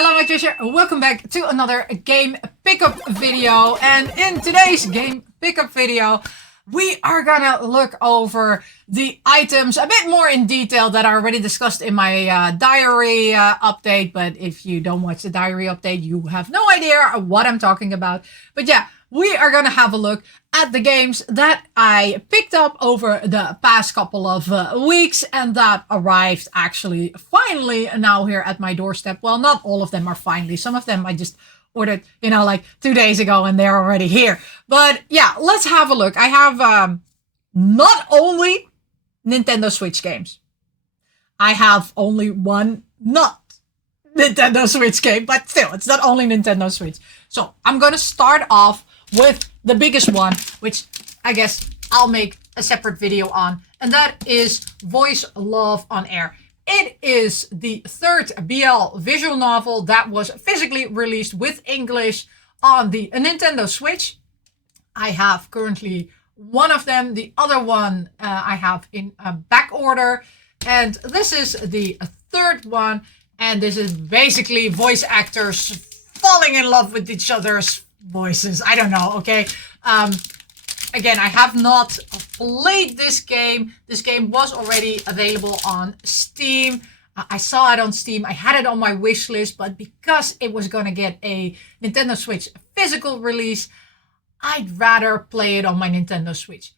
Hello my treasure, welcome back to another game pickup video. And in today's game pickup video, we are gonna look over the items a bit more in detail that I already discussed in my diary update. But if you don't watch the diary update, you have no idea what I'm talking about. But yeah, we are gonna have a look at the games that I picked up over the past couple of weeks and that arrived actually finally now here at my doorstep. Well, not all of them are finally. Some of them I just ordered, you know, like 2 days ago and they're already here. But yeah, let's have a look. I have not only Nintendo Switch games. I have only one not Nintendo Switch game, but still, it's not only Nintendo Switch. So I'm going to start off with the biggest one, which I guess I'll make a separate video on, and that is Voice Love on Air. It is the third BL visual novel that was physically released with English on the Nintendo Switch. I have currently one of them. The other one I have in a back order. And this is the third one. And this is basically voice actors falling in love with each other's voices. I don't know, okay? Again, I have not played this game. This game was already available on Steam. I saw it on Steam. I had it on my wish list, but because it was going to get a Nintendo Switch physical release, I'd rather play it on my Nintendo Switch.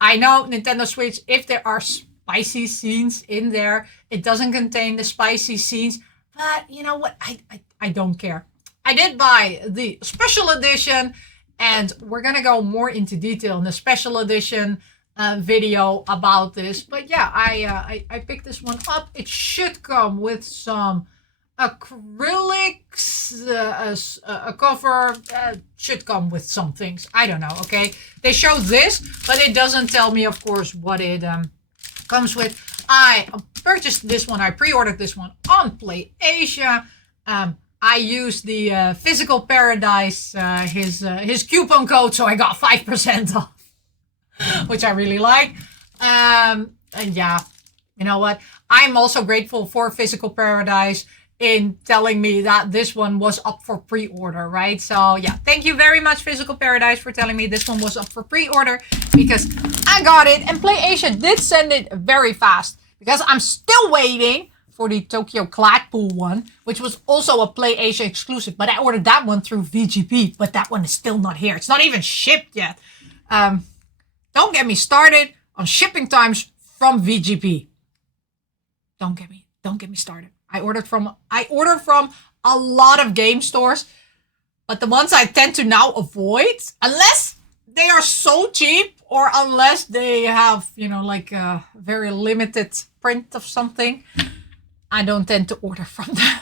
I know Nintendo Switch, if there are spicy scenes in there, it doesn't contain the spicy scenes, but you know what? I don't care. I did buy the special edition, and we're going to go more into detail in the special edition video about this. But yeah, I picked this one up. It should come with some acrylics, a cover, should come with some things. I don't know, okay? They show this, but it doesn't tell me, of course, what it comes with. I purchased this one. I pre-ordered this one on PlayAsia. I used the Physical Paradise, his coupon code, so I got 5% off, which I really like. And yeah, you know what? I'm also grateful for Physical Paradise in telling me that this one was up for pre-order, right? So yeah, thank you very much, Physical Paradise, for telling me this one was up for pre-order, because I got it, and PlayAsia did send it very fast, because I'm still waiting for the Tokyo Cladpool one, which was also a PlayAsia exclusive, but I ordered that one through VGP, but that one is still not here. It's not even shipped yet. Don't get me started on shipping times from VGP. Don't get me started. I ordered from a lot of game stores, but the ones I tend to now avoid, unless they are so cheap or unless they have, you know, like a very limited print of something, I don't tend to order from them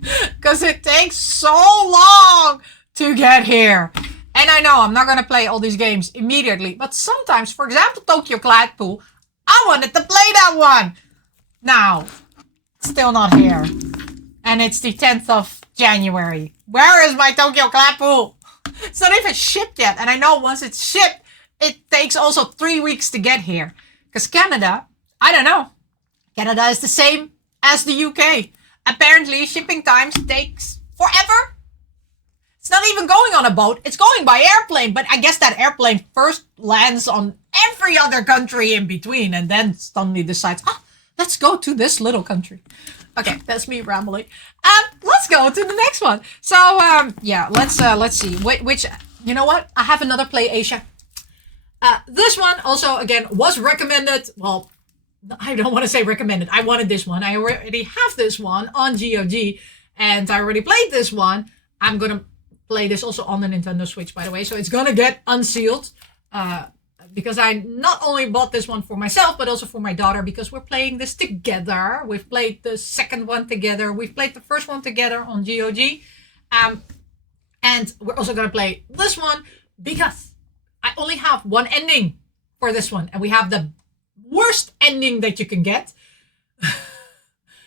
because it takes so long to get here. And I know I'm not going to play all these games immediately, but sometimes, for example, Tokyo Cladpool, I wanted to play that one. Now, it's still not here. And it's the 10th of January. Where is my Tokyo Cladpool? It's not even shipped yet. And I know once it's shipped, it takes also 3 weeks to get here. Because Canada, I don't know. Canada is the same as the UK. Apparently, shipping times takes forever. It's not even going on a boat. It's going by airplane. But I guess that airplane first lands on every other country in between and then suddenly decides, let's go to this little country. Okay, that's me rambling. Let's go to the next one. So, yeah, let's see. Which, you know what? I have another PlayAsia. This one also, again, was recommended. Well, I don't want to say recommended. I wanted this one. I already have this one on GOG, and I already played this one. I'm going to play this also on the Nintendo Switch, by the way. So it's going to get unsealed, because I not only bought this one for myself, but also for my daughter, because we're playing this together. We've played the second one together. We've played the first one together on GOG. And we're also going to play this one because I only have one ending for this one. And we have the worst ending that you can get.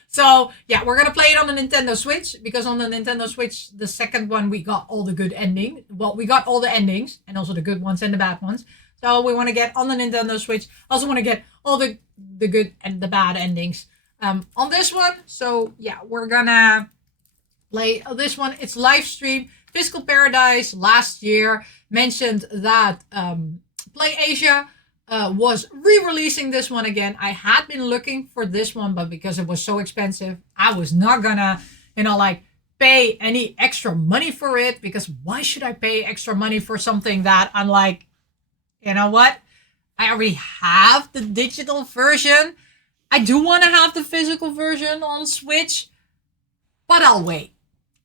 So yeah, we're going to play it on the Nintendo Switch, because on the Nintendo Switch, the second one, we got all the good ending. Well, we got all the endings, and also the good ones and the bad ones. So we want to get on the Nintendo Switch. Also want to get all the good and the bad endings on this one. So yeah, we're gonna play this one. It's live stream. Physical Paradise last year mentioned that Play Asia was re-releasing this one again. I had been looking for this one, but because it was so expensive, I was not gonna, like pay any extra money for it, because why should I pay extra money for something that I'm like, you know what? I already have the digital version. I do want to have the physical version on Switch, but I'll wait.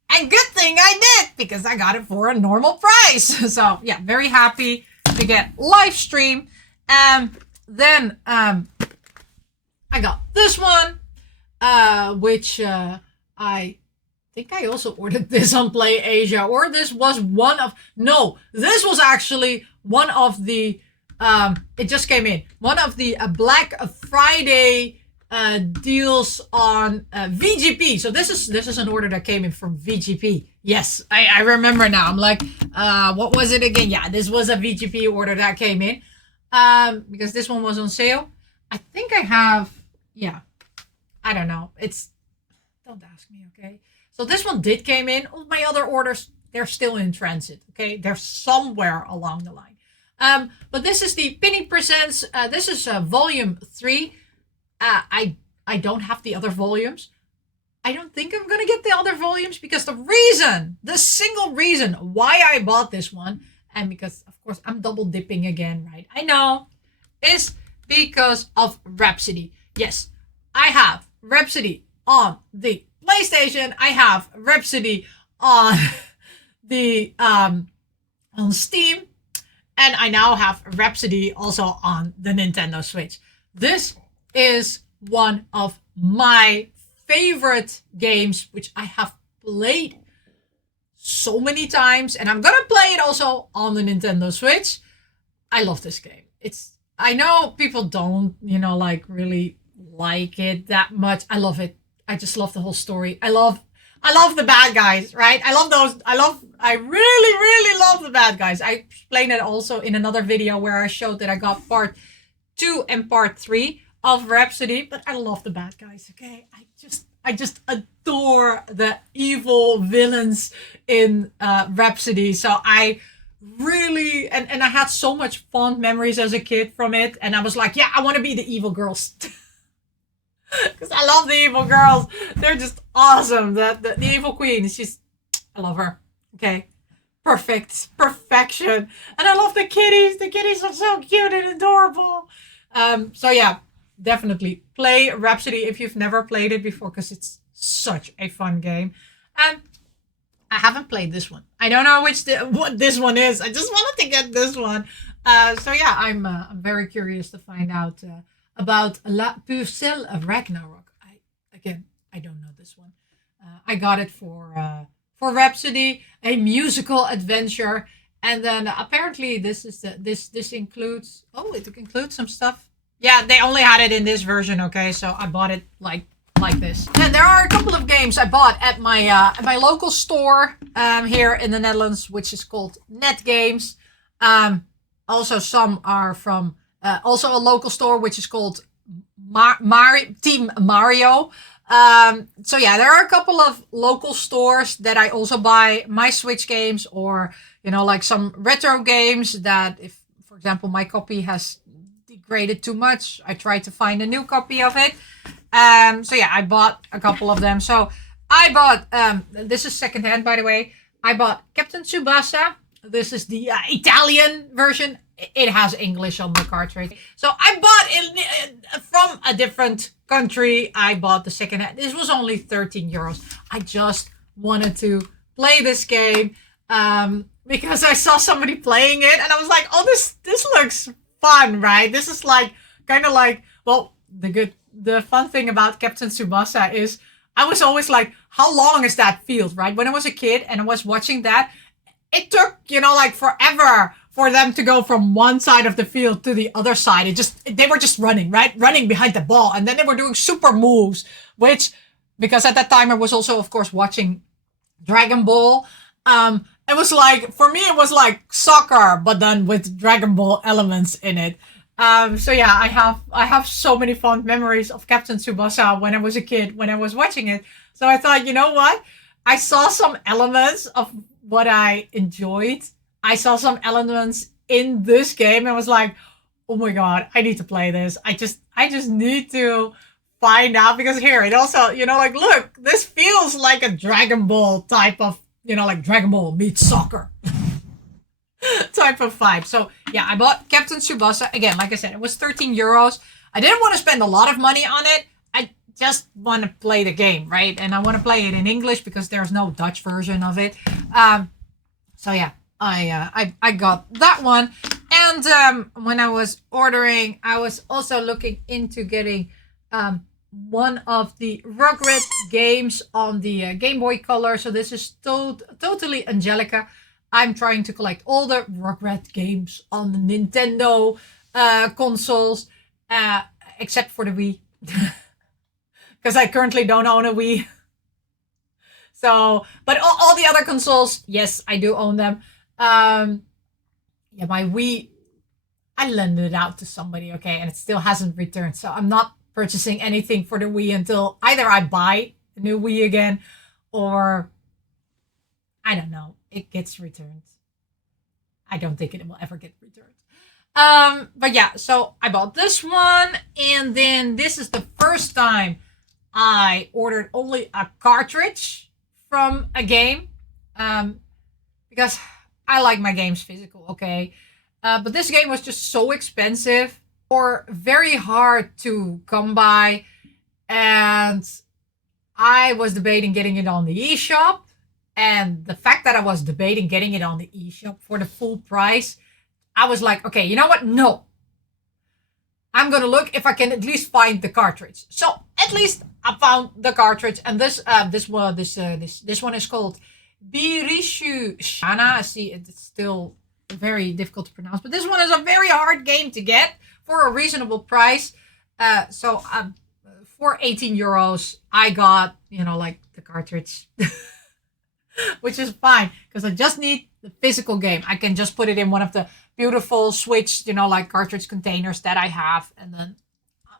And good thing I did, because I got it for a normal price. So yeah, very happy to get live stream. Then I got this one, which I think I also ordered this on Play Asia, or this was this was actually one of the, it just came in, one of the Black Friday deals on VGP. So this is an order that came in from VGP. Yes, I remember now. I'm like, what was it again? Yeah, this was a VGP order that came in, because this one was on sale. I think I have, yeah, I don't know. Don't ask me, okay? So this one did came in. All my other orders, they're still in transit, okay? They're somewhere along the line. But this is the Penny Presents. This is volume 3. I don't have the other volumes. I don't think I'm gonna get the other volumes, because the single reason why I bought this one, and because of course I'm double dipping again, right? I know, is because of Rhapsody. Yes, I have Rhapsody on the PlayStation. I have Rhapsody on the on Steam, and I now have Rhapsody also on the Nintendo Switch. This is one of my favorite games, which I have played so many times, and I'm gonna play it also on the Nintendo Switch. I love this game. I know people don't, like really like it that much. I love it. I just love the whole story. I love the bad guys, right? I really, really love the bad guys. I explained it also in another video where I showed that I got part 2 and part 3 of Rhapsody, but I love the bad guys, okay? I just adore the evil villains in Rhapsody. So I really, and I had so much fond memories as a kid from it, and I was like, yeah, I want to be the evil girls. Because I love the evil girls. They're just awesome. The evil queen, I love her. Okay. Perfection. And I love the kitties. The kitties are so cute and adorable. So yeah, definitely play Rhapsody if you've never played it before, because it's such a fun game. And I haven't played this one. I don't know what this one is. I just wanted to get this one. So yeah, I'm very curious to find out about La Pucelle of Ragnarok. I don't know this one. I got it for Rhapsody, a musical adventure, and then apparently this includes. Oh, it includes some stuff. Yeah, they only had it in this version. Okay, so I bought it like this. And there are a couple of games I bought at my local store here in the Netherlands, which is called Net Games. Also, some are from also a local store, which is called Team Mario. So yeah, there are a couple of local stores that I also buy my Switch games, or like some retro games that, if, for example, my copy has degraded too much, I try to find a new copy of it. So yeah, I bought a couple of them. So I bought, this is secondhand, by the way. I bought Captain Tsubasa. This is the Italian version. It has English on the cartridge. So I bought it from a different country. I bought the secondhand. This was only 13 euros. I just wanted to play this game because I saw somebody playing it, and I was like, oh, this looks fun, right? This is like kind of like, well, the fun thing about Captain Tsubasa is I was always like, how long is that field, right? When I was a kid and I was watching that, it took, like forever for them to go from one side of the field to the other side. They were just running, right? Running behind the ball. And then they were doing super moves, which, because at that time I was also, of course, watching Dragon Ball. It was like, for me, it was like soccer, but then with Dragon Ball elements in it. So yeah, I have so many fond memories of Captain Tsubasa when I was a kid, when I was watching it. So I thought, you know what? I saw some elements of what I enjoyed. I saw some elements in this game and was like, oh my god, I need to play this. I just need to find out because here it also, like look, this feels like a Dragon Ball type of, like Dragon Ball meets soccer type of vibe. So yeah, I bought Captain Tsubasa. Again, like I said, it was 13 euros. I didn't want to spend a lot of money on it. I just want to play the game, right? And I want to play it in English because there's no Dutch version of it. So yeah, I got that one. And when I was ordering, I was also looking into getting one of the Rugrats games on the Game Boy Color. So this is totally Angelica. I'm trying to collect all the Rugrats games on the Nintendo consoles, except for the Wii. Because I currently don't own a Wii. So, but all the other consoles, yes, I do own them. Yeah, my Wii, I lended it out to somebody, okay, and it still hasn't returned. So I'm not purchasing anything for the Wii until either I buy a new Wii again or, I don't know, it gets returned. I don't think it will ever get returned. But yeah, so I bought this one, and then this is the first time I ordered only a cartridge from a game, because I like my games physical, okay? But this game was just so expensive or very hard to come by, and I was debating getting it on the eShop, and the fact that I was debating getting it on the eShop for the full price, I was like, okay, you know what? No. I'm gonna look if I can at least find the cartridge. So at least I found the cartridge, and this one is called Birishu Shana. I see it's still very difficult to pronounce, but this one is a very hard game to get for a reasonable price. So for 18 euros, I got like the cartridge, which is fine because I just need the physical game. I can just put it in one of the beautiful Switch, like cartridge containers that I have, and then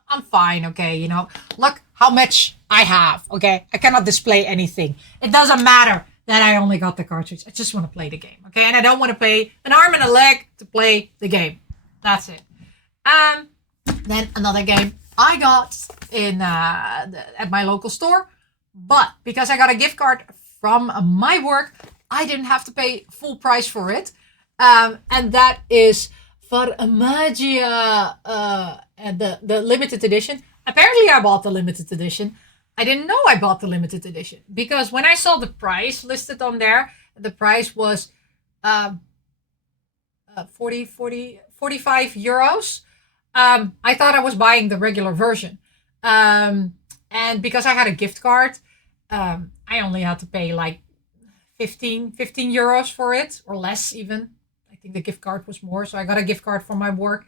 I'm fine, okay, look how much I have, okay? I cannot display anything. It doesn't matter that I only got the cartridge. I just want to play the game, okay? And I don't want to pay an arm and a leg to play the game. That's it. Then another game I got in at my local store, but because I got a gift card from my work, I didn't have to pay full price for it. And that is Farmagia, the limited edition. Apparently, I bought the limited edition. I didn't know I bought the limited edition because when I saw the price listed on there, the price was 45 euros. I thought I was buying the regular version. And because I had a gift card, I only had to pay like 15 euros for it, or less even. I think the gift card was more, so I got a gift card from my work.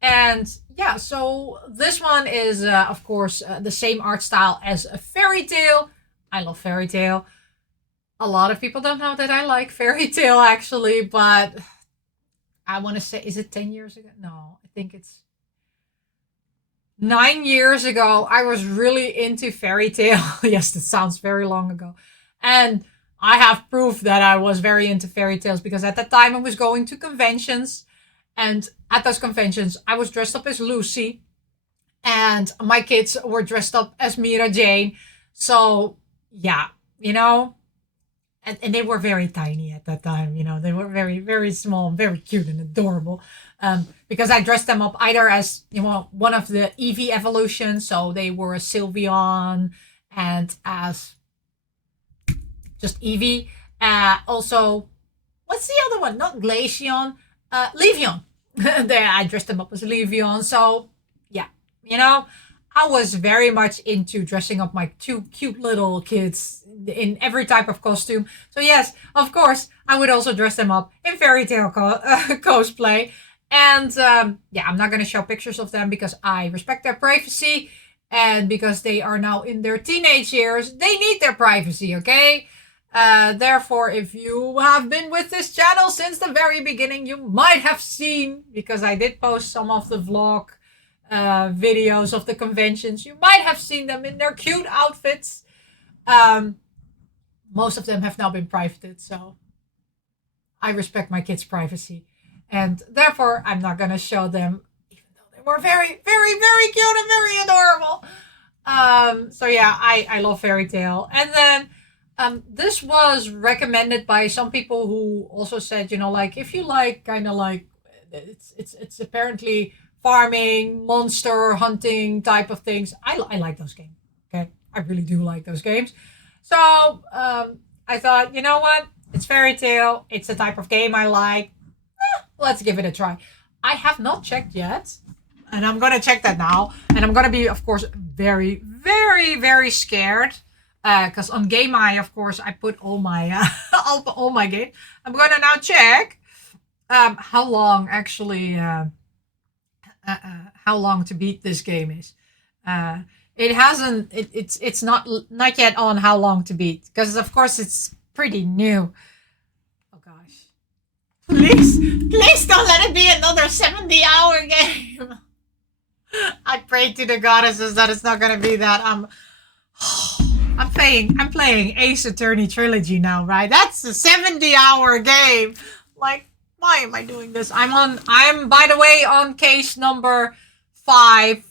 And yeah, so this one is, of course, the same art style as a Fairy Tail. I love Fairy Tail. A lot of people don't know that I like Fairy Tail, actually, but I want to say, is it 10 years ago? No, I think it's 9 years ago. I was really into Fairy Tail. Yes, that sounds very long ago. And I have proof that I was very into fairy tales because at that time I was going to conventions, and at those conventions I was dressed up as Lucy and my kids were dressed up as Mira Jane. So yeah, and they were very tiny at that time, they were very, very small, very cute and adorable. Because I dressed them up either as, one of the Eevee evolutions. So they were a Sylveon and as just Eevee. Also, what's the other one? Not Glaceon, Leafeon. There, I dressed them up as Leafeon. So, yeah, I was very much into dressing up my two cute little kids in every type of costume. So yes, of course, I would also dress them up in Fairy Tail cosplay. And yeah, I'm not going to show pictures of them because I respect their privacy. And because they are now in their teenage years, they need their privacy, okay? Therefore, if you have been with this channel since the very beginning, you might have seen, because I did post some of the vlog videos of the conventions, you might have seen them in their cute outfits. most of them have now been privated, so I respect my kids' privacy. And therefore, I'm not going to show them, even though they were very, very, very cute and very adorable. So yeah, I love Fairy Tale. And then this was recommended by some people who also said, you know, like if you like kind of like it's apparently farming, monster hunting type of things. I like those games. Okay, I really do like those games. So I thought, you know what? It's Fairy Tale. It's the type of game I like. Let's give it a try. I have not checked yet, and I'm gonna check that now. And I'm gonna be, of course, very, very, very scared. Because on Game Eye, of course, I put all my all my games. I'm gonna now check how long actually how long to beat this game is. It hasn't. It's not yet on how long to beat because of course it's pretty new. Oh gosh! Please don't let it be another 70-hour game. I pray to the goddesses that it's not gonna be that. I'm playing Ace Attorney Trilogy now, right? That's a 70-hour game. Like, why am I doing this? I'm by the way on case number 5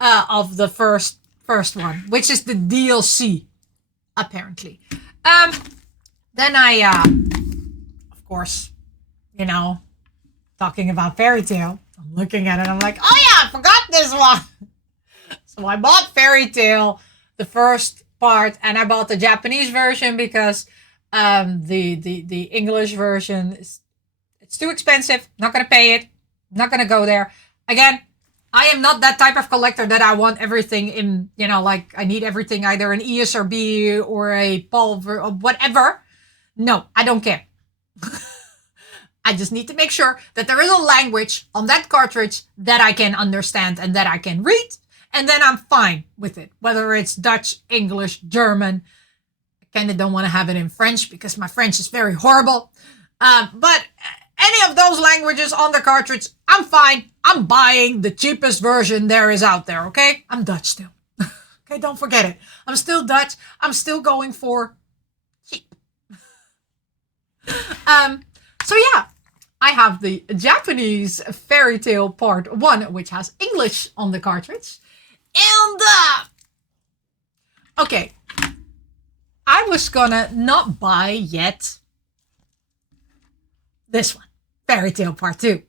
of the first one, which is the DLC, apparently. Then I of course, you know, talking about Fairy Tale. I'm looking at it, I'm like, oh yeah, I forgot this one. So I bought Fairy Tale, the first part, and I bought the Japanese version because the English version it's too expensive. Not gonna pay it. Not gonna go there. Again, I am not that type of collector that I want everything in, you know, like I need everything either in ESRB or a PAL or whatever. No, I don't care. I just need to make sure that there is a language on that cartridge that I can understand and that I can read. And then I'm fine with it. Whether it's Dutch, English, German. I kind of don't want to have it in French because my French is very horrible. But any of those languages on the cartridge, I'm fine. I'm buying the cheapest version there is out there, okay? I'm Dutch still. Okay, don't forget it. I'm still Dutch. I'm still going for cheap. So yeah, I have the Japanese Fairy Tale Part 1, which has English on the cartridge. And, okay, I was gonna not buy yet this one, Fairy Tale Part 2.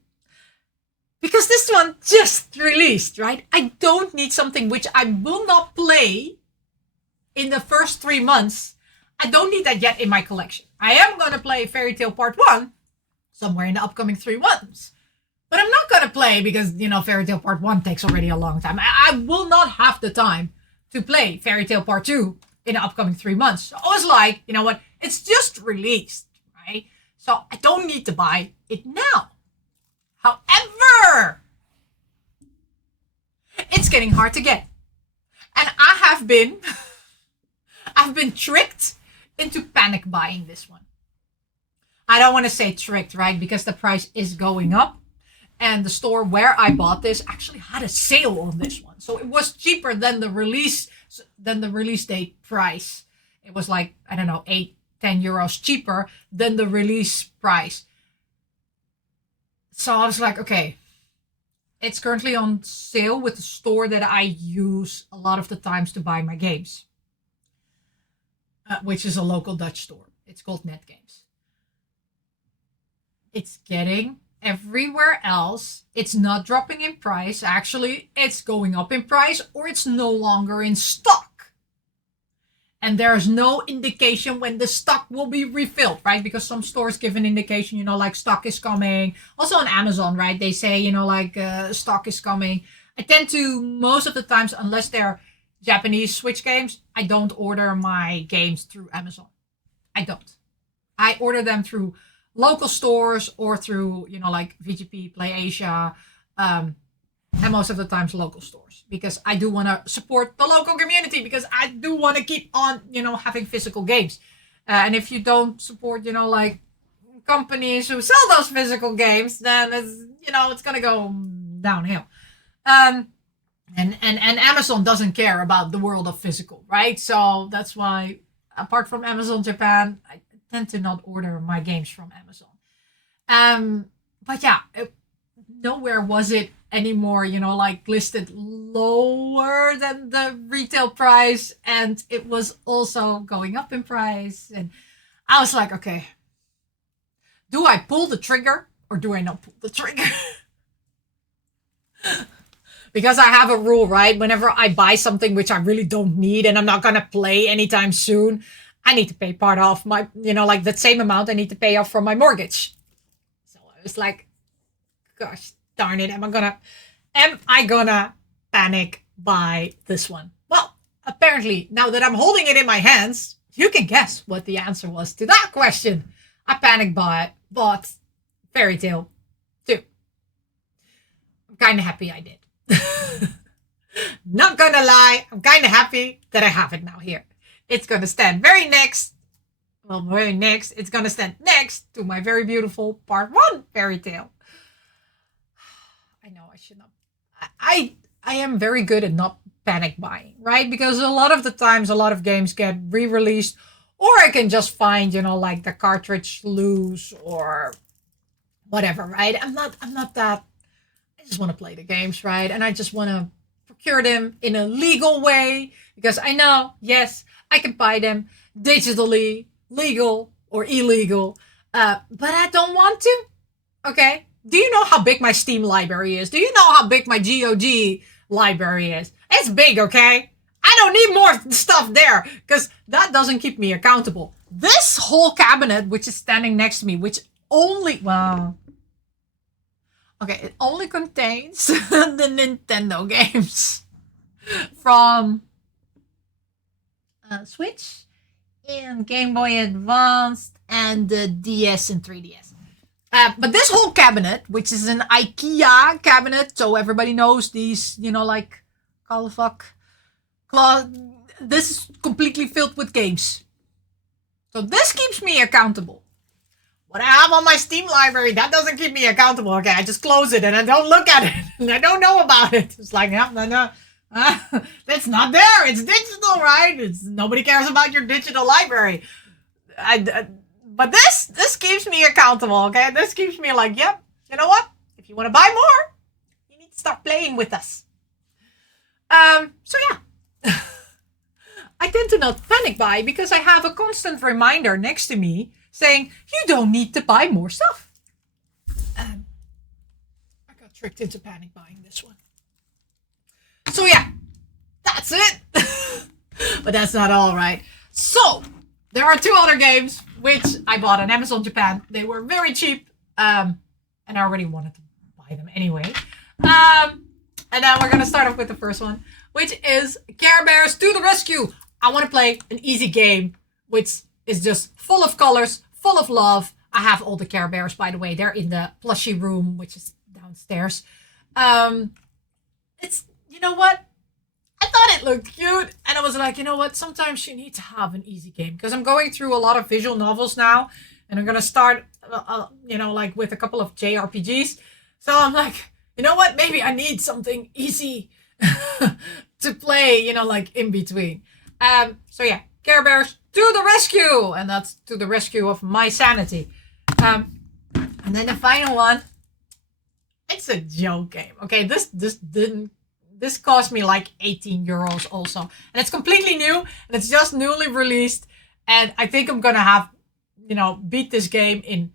Because this one just released, right? I don't need something which I will not play in the first 3 months. I don't need that yet in my collection. I am gonna play Fairy Tale Part 1 somewhere in the upcoming 3 months. But I'm not gonna play because, you know, Fairy Tale Part 1 takes already a long time. I will not have the time to play Fairy Tale Part 2 in the upcoming 3 months. So I was like, you know what? It's just released, right? So I don't need to buy it now. However, it's getting hard to get. And I've been tricked into panic buying this one. I don't want to say tricked, right? Because the price is going up. And the store where I bought this actually had a sale on this one. So it was cheaper than the release date price. It was like, I don't know, 8-10 euros cheaper than the release price. So I was like, okay, it's currently on sale with the store that I use a lot of the times to buy my games, which is a local Dutch store. It's called Net Games. It's getting everywhere else. It's not dropping in price. Actually, it's going up in price or it's no longer in stock. And there's no indication when the stock will be refilled, right? Because some stores give an indication, you know, like stock is coming. Also on Amazon, right? They say, you know, like stock is coming. I tend to, most of the times, unless they're Japanese Switch games, I don't order my games through Amazon. I don't. I order them through local stores or through, you know, like VGP, Play Asia, and most of the times local stores, because I do want to support the local community, because I do want to keep on, you know, having physical games. And if you don't support, you know, like companies who sell those physical games, then it's, you know, it's going to go downhill. And Amazon doesn't care about the world of physical, right? So that's why apart from Amazon Japan, I tend to not order my games from Amazon. But yeah, nowhere was it anymore, like listed lower than the retail price, and it was also going up in price. And I was like, okay, do I pull the trigger or do I not pull the trigger? Because I have a rule, right? Whenever I buy something which I really don't need and I'm not gonna play anytime soon, I need to pay part off my, like that same amount I need to pay off from my mortgage. So I was like, gosh darn it, am I gonna panic buy this one? Well, apparently, now that I'm holding it in my hands, you can guess what the answer was to that question. I panic bought Fairy Tail 2. I'm kind of happy I did. Not gonna lie, I'm kind of happy that I have it now here. It's gonna stand it's gonna stand next to my very beautiful Part 1 Fairy Tail. I know I should not. I am very good at not panic buying, right? Because a lot of the times, a lot of games get re-released, or I can just find, like the cartridge loose or whatever, right? I'm not that. I just want to play the games, right? And I just want to procure them in a legal way because I know, yes, I can buy them digitally, legal or illegal, but I don't want to. Okay. Do you know how big my Steam library is? Do you know how big my GOG library is? It's big, okay? I don't need more stuff there because that doesn't keep me accountable. This whole cabinet, which is standing next to me, which only, well, okay, it only contains the Nintendo games from Switch and Game Boy Advance and the DS and 3DS. But this whole cabinet, which is an IKEA cabinet, so everybody knows these, like, this is completely filled with games. So this keeps me accountable. What I have on my Steam library, that doesn't keep me accountable. Okay, I just close it and I don't look at it. And I don't know about it. It's like, no. It's not there. It's digital, right? Nobody cares about your digital library. But this keeps me accountable, okay? This keeps me like, yep, you know what? If you want to buy more, you need to start playing with us. So yeah. I tend to not panic buy because I have a constant reminder next to me saying, you don't need to buy more stuff. I got tricked into panic buying this one. So yeah, that's it. But that's not all, right? So, there are 2 other games which I bought on Amazon Japan. They were very cheap, and I already wanted to buy them anyway. And now we're gonna start off with the first one, which is Care Bears to the Rescue. I want to play an easy game, which is just full of colors, full of love. I have all the Care Bears, by the way. They're in the plushie room, which is downstairs. It's, you know what? I thought it looked cute, and I was like, you know what? Sometimes you need to have an easy game because I'm going through a lot of visual novels now, and I'm gonna start, like with a couple of JRPGs. So I'm like, you know what? Maybe I need something easy to play, like in between. So yeah, Care Bears to the rescue, and that's to the rescue of my sanity. And then the final one, it's a joke game. Okay, this cost me like 18 euros also. And it's completely new. And it's just newly released. And I think I'm going to have, beat this game in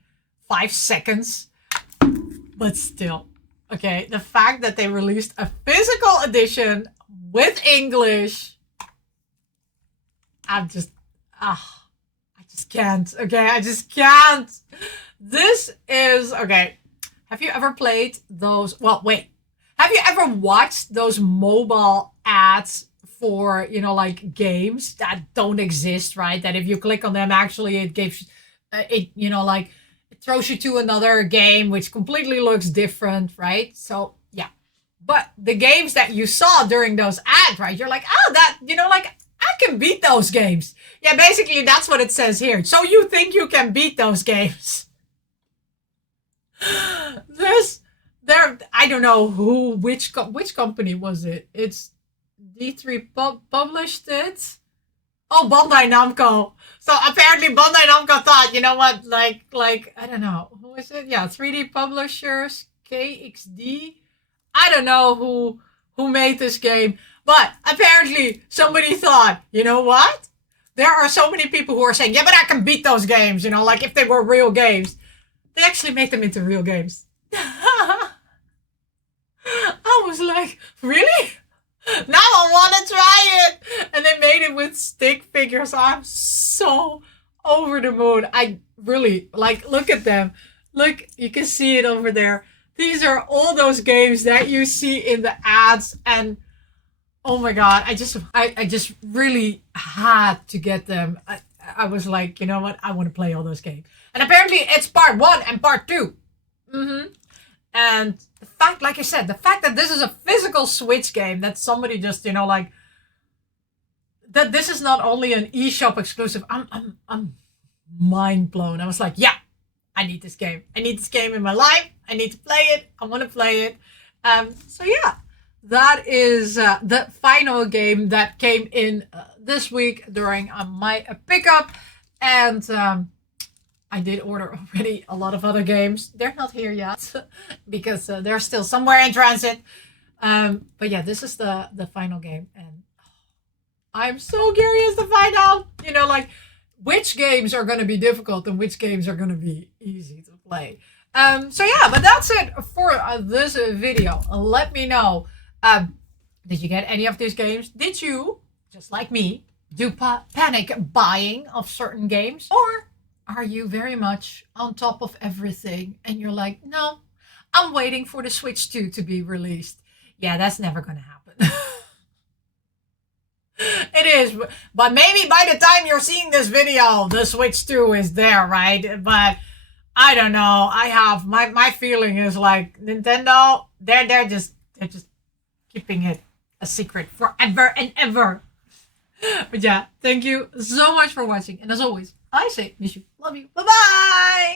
5 seconds. But still. Okay, the fact that they released a physical edition with English. I just can't. Okay, I just can't. This is, okay. Have you ever played those? Well, wait. Have you ever watched those mobile ads for, like games that don't exist, right? That if you click on them, actually it gives, it throws you to another game, which completely looks different, right? So, yeah. But the games that you saw during those ads, right? You're like, oh, that, I can beat those games. Yeah, basically that's what it says here. So you think you can beat those games. I don't know which company was it. It's D3 published it. Oh, Bandai Namco. So apparently Bandai Namco thought, you know what, like I don't know, who is it? Yeah, 3D Publishers, KXD. I don't know who made this game, but apparently somebody thought, you know what? There are so many people who are saying, yeah, but I can beat those games, you know, like if they were real games. They actually make them into real games. I was like, really? Now I want to try it. And they made it with stick figures. I'm so over the moon. I really, like, look at them. Look, you can see it over there. These are all those games that you see in the ads. And oh my God, I just really had to get them. I was like, you know what? I want to play all those games. And apparently it's part 1 and part 2. And the fact, like I said, the fact that this is a physical Switch game, that somebody just, you know, like, that this is not only an eShop exclusive, I'm mind blown. I was like, yeah, I need this game. I need this game in my life. I need to play it. I want to play it. So yeah, that is the final game that came in this week during my pickup. And I did order already a lot of other games. They're not here yet because they're still somewhere in transit. But yeah, this is the final game. And I'm so curious to find out, you know, like which games are going to be difficult and which games are going to be easy to play. So yeah, but that's it for this video. Let me know, did you get any of these games? Did you, just like me, do panic buying of certain games? Or are you very much on top of everything and you're like, no, I'm waiting for the Switch 2 to be released? Yeah, that's never going to happen. It is, but maybe by the time you're seeing this video, the Switch 2 is there, right? But I don't know. I have my feeling is like Nintendo, they're just keeping it a secret forever and ever. But yeah, thank you so much for watching, and as always, I say miss you, love you, bye bye.